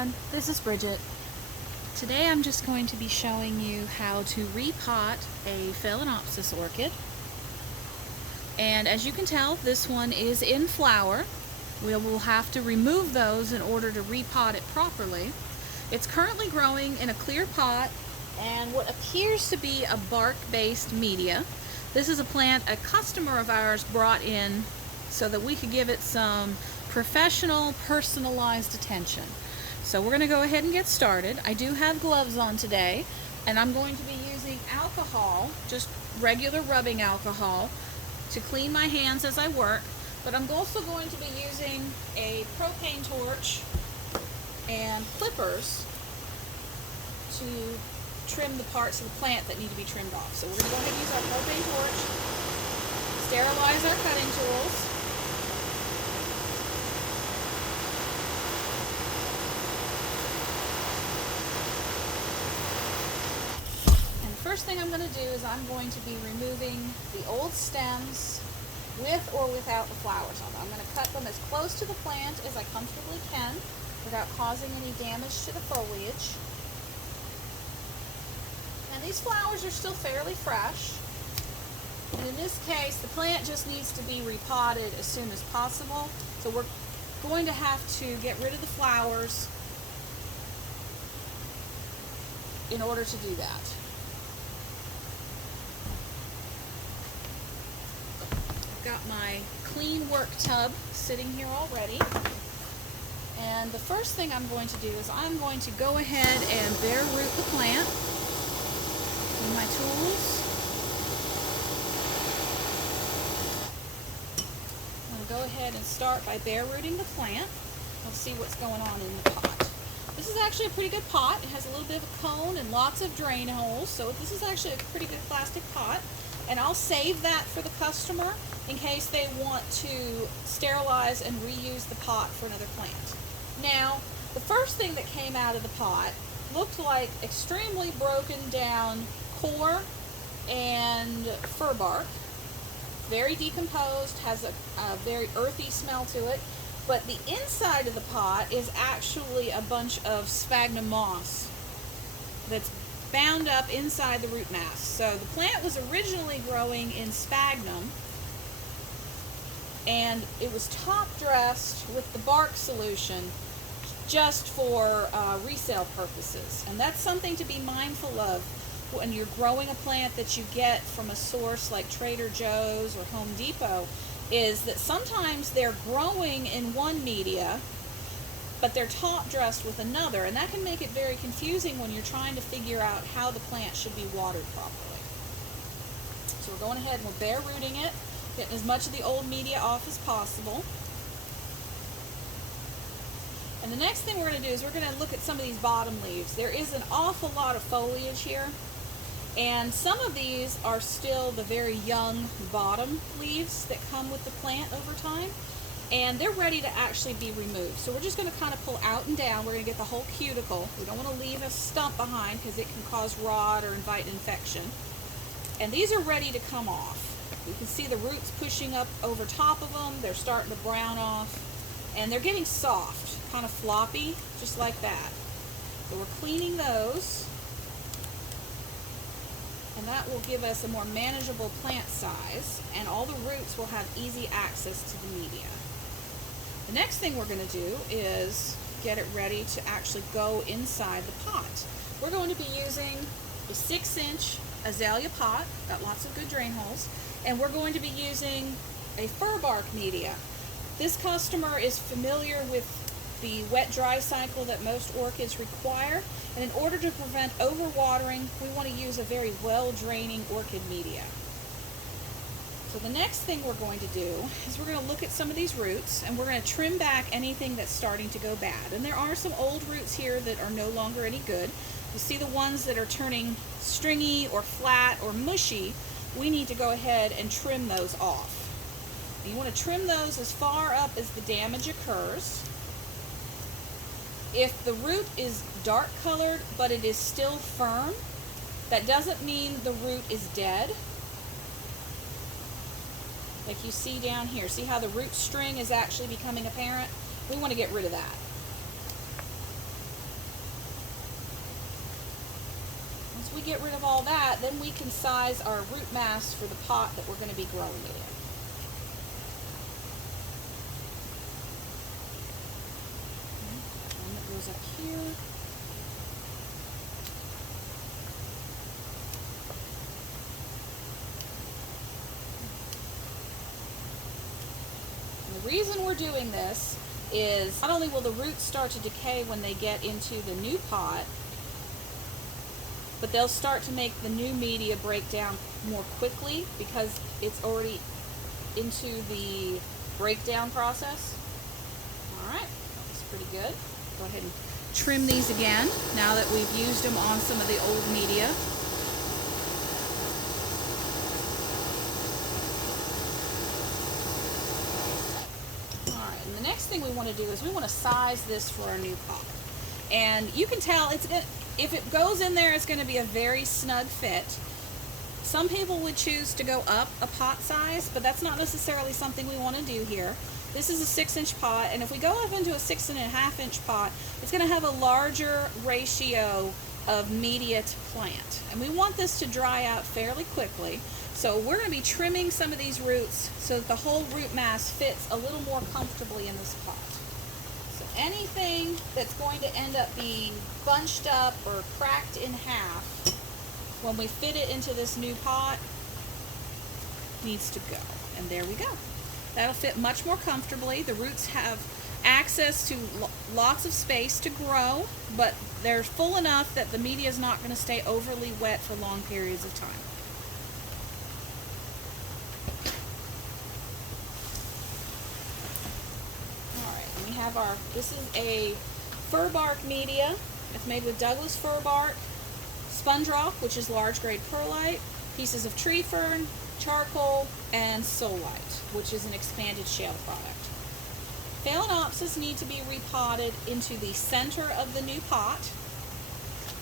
everyone, this is Bridget. Today I'm just going to be showing you how to repot a Phalaenopsis orchid. And as you can tell, this one is in flower. We will have to remove those in order to repot it properly. It's currently growing in a clear pot and what appears to be a bark-based media. This is a plant a customer of ours brought in so that we could give it some professional, personalized attention. So we're going to go ahead and get started. I do have gloves on today, and I'm going to be using alcohol, just regular rubbing alcohol, to clean my hands as I work. But I'm also going to be using a propane torch and clippers to trim the parts of the plant that need to be trimmed off. So we're going to go ahead and use our propane torch, sterilize our cutting tools. First thing I'm going to do is I'm going to be removing the old stems with or without the flowers on them. I'm going to cut them as close to the plant as I comfortably can without causing any damage to the foliage. And these flowers are still fairly fresh. And in this case, the plant just needs to be repotted as soon as possible. So we're going to have to get rid of the flowers in order to do that. Got my clean work tub sitting here already, and the first thing I'm going to do is I'm going to go ahead and bare root the plant with my tools. I'm going to go ahead and start by bare rooting the plant. We'll see what's going on in the pot. This is actually a pretty good pot. It has a little bit of a cone and lots of drain holes, so this is actually a pretty good plastic pot. And I'll save that for the customer in case they want to sterilize and reuse the pot for another plant. Now, the first thing that came out of the pot looked like extremely broken down core and fir bark. Very decomposed, has a very earthy smell to it. But the inside of the pot is actually a bunch of sphagnum moss that's bound up inside the root mass. So the plant was originally growing in sphagnum, and it was top dressed with the bark solution just for resale purposes. And that's something to be mindful of when you're growing a plant that you get from a source like Trader Joe's or Home Depot, is that sometimes they're growing in one media but they're top dressed with another, and that can make it very confusing when you're trying to figure out how the plant should be watered properly. So we're going ahead and we're bare rooting it, getting as much of the old media off as possible. And the next thing we're going to do is we're going to look at some of these bottom leaves. There is an awful lot of foliage here, and some of these are still the very young bottom leaves that come with the plant over time. And they're ready to actually be removed. So we're just going to kind of pull out and down. We're going to get the whole cuticle. We don't want to leave a stump behind because it can cause rot or invite infection. And these are ready to come off. You can see the roots pushing up over top of them. They're starting to brown off. And they're getting soft, kind of floppy, just like that. So we're cleaning those. And that will give us a more manageable plant size. And all the roots will have easy access to the media. The next thing we're going to do is get it ready to actually go inside the pot. We're going to be using a 6-inch azalea pot, got lots of good drain holes, and we're going to be using a fir bark media. This customer is familiar with the wet-dry cycle that most orchids require, and in order to prevent overwatering, we want to use a very well-draining orchid media. So the next thing we're going to do is we're going to look at some of these roots, and we're going to trim back anything that's starting to go bad. And there are some old roots here that are no longer any good. You see the ones that are turning stringy or flat or mushy, we need to go ahead and trim those off. And you want to trim those as far up as the damage occurs. If the root is dark colored but it is still firm, that doesn't mean the root is dead. Like you see down here, see how the root string is actually becoming apparent? We want to get rid of that. once we get rid of all that, then we can size our root mass for the pot that we're going to be growing it in. One that goes up here. And the reason we're doing this is not only will the roots start to decay when they get into the new pot, but they'll start to make the new media break down more quickly because it's already into the breakdown process. Alright, that's pretty good. Go ahead and trim these again now that we've used them on some of the old media. Alright, and the next thing we want to do is we want to size this for our new pot. And you can tell it's going to, if it goes in there, it's going to be a very snug fit. Some people would choose to go up a pot size, but that's not necessarily something we want to do here. This is a 6-inch pot, and if we go up into a 6.5-inch pot, it's going to have a larger ratio of media to plant. And we want this to dry out fairly quickly. So we're going to be trimming some of these roots so that the whole root mass fits a little more comfortably in this pot. Anything that's going to end up being bunched up or cracked in half when we fit it into this new pot needs to go. And there we go. That'll fit much more comfortably. The roots have access to lots of space to grow, but they're full enough that the media is not going to stay overly wet for long periods of time. This is a fir bark media. It's made with Douglas fir bark, sponge rock, which is large grade perlite, pieces of tree fern, charcoal, and solite, which is an expanded shale product. Phalaenopsis need to be repotted into the center of the new pot.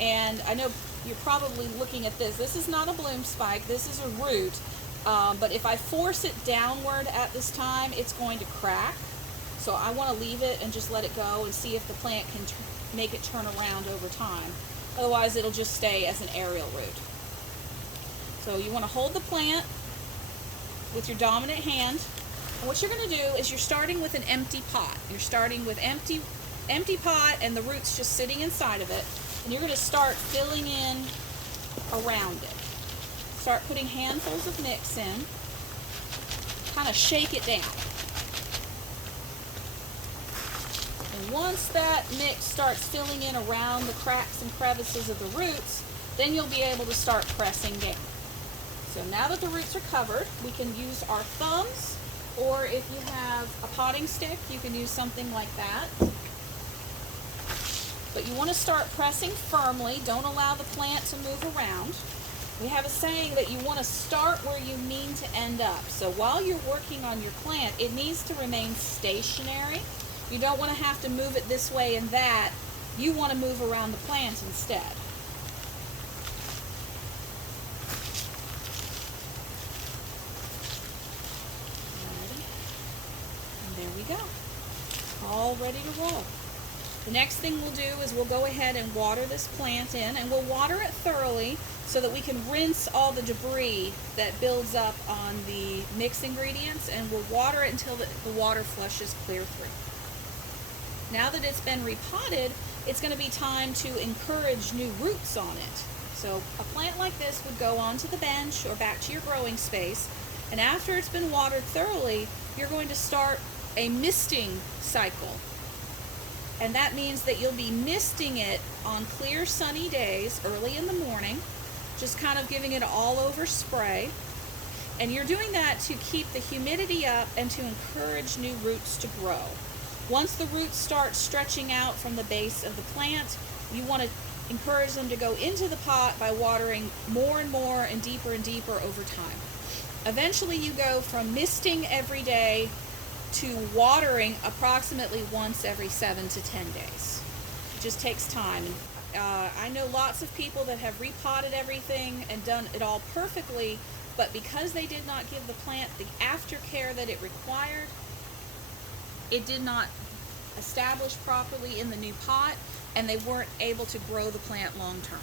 And I know you're probably looking at this. This is not a bloom spike. This is a root. But if I force it downward at this time, it's going to crack. So I want to leave it and just let it go and see if the plant can make it turn around over time. Otherwise, it'll just stay as an aerial root. So you want to hold the plant with your dominant hand. And what you're going to do is you're starting with an empty pot. You're starting with empty pot and the roots just sitting inside of it. And you're going to start filling in around it. Start putting handfuls of mix in. Kind of shake it down. And once that mix starts filling in around the cracks and crevices of the roots, then you'll be able to start pressing down. So now that the roots are covered, we can use our thumbs, or if you have a potting stick, you can use something like that. But you want to start pressing firmly. Don't allow the plant to move around. We have a saying that you want to start where you mean to end up. So while you're working on your plant, it needs to remain stationary. You don't want to have to move it this way and that. You want to move around the plant instead. Alrighty. And there we go. All ready to roll. The next thing we'll do is we'll go ahead and water this plant in, and we'll water it thoroughly so that we can rinse all the debris that builds up on the mix ingredients, and we'll water it until the water flushes clear through. Now that it's been repotted, it's going to be time to encourage new roots on it. So a plant like this would go onto the bench or back to your growing space, and after it's been watered thoroughly, you're going to start a misting cycle. And that means that you'll be misting it on clear sunny days early in the morning, just kind of giving it all over spray. And you're doing that to keep the humidity up and to encourage new roots to grow. Once the roots start stretching out from the base of the plant, you want to encourage them to go into the pot by watering more and more and deeper over time. Eventually you go from misting every day to watering approximately once every 7 to 10 days. It just takes time. I know lots of people that have repotted everything and done it all perfectly, but because they did not give the plant the aftercare that it required, it did not establish properly in the new pot, and they weren't able to grow the plant long term.